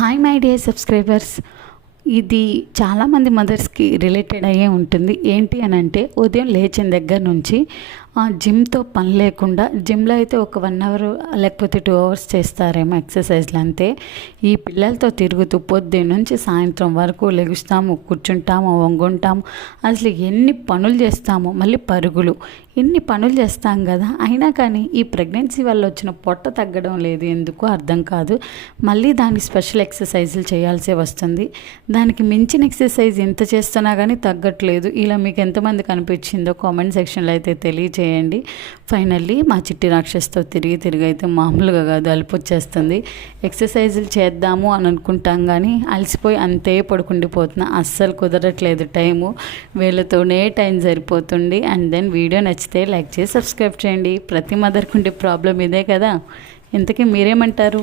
Hi my dear subscribers. ఇది చాలామంది మదర్స్కి related అయ్యే ఉంటుంది. ఏంటి అని అంటే ఉదయం లేచిన దగ్గర నుంచి జిమ్తో పని లేకుండా, జిమ్లో అయితే ఒక 1 అవర్ లేకపోతే 2 అవర్స్ చేస్తారేమో ఎక్సర్సైజ్లు అంతే. ఈ పిల్లలతో తిరుగుతూ పొద్దున్న నుంచి సాయంత్రం వరకు లెగుస్తాము, కూర్చుంటాము, వంగుంటాము, అసలు ఎన్ని పనులు చేస్తాము. మళ్ళీ పరుగులు, ఇన్ని పనులు చేస్తాం కదా. అయినా కానీ ఈ ప్రెగ్నెన్సీ వల్ల వచ్చిన పొట్ట తగ్గడం లేదు, ఎందుకో అర్థం కాదు. మళ్ళీ దానికి స్పెషల్ ఎక్సర్సైజులు చేయాల్సి వస్తుంది. దానికి మించిన ఎక్సర్సైజ్ ఎంత చేస్తున్నా కానీ తగ్గట్లేదు. ఇలా మీకు ఎంతమందికి అనిపించిందో కామెంట్ సెక్షన్లో అయితే తెలియజేయండి. ఫైనల్లీ మా చిట్టి రాక్షస్తో తిరిగి అయితే మామూలుగా కాదు, అలుపు వచ్చేస్తుంది. ఎక్సర్సైజులు చేద్దాము అని అనుకుంటాం కానీ అలసిపోయి అంతే పడుకుండిపోతున్నా. అస్సలు కుదరట్లేదు టైము. వీళ్ళతోనే టైం సరిపోతుంది. అండ్ దెన్ వీడియో నచ్చితే లైక్ చేసి సబ్స్క్రైబ్ చేయండి. ప్రతి మదర్కి ఉండే ప్రాబ్లం ఇదే కదా. ఇంతకీ మీరేమంటారు?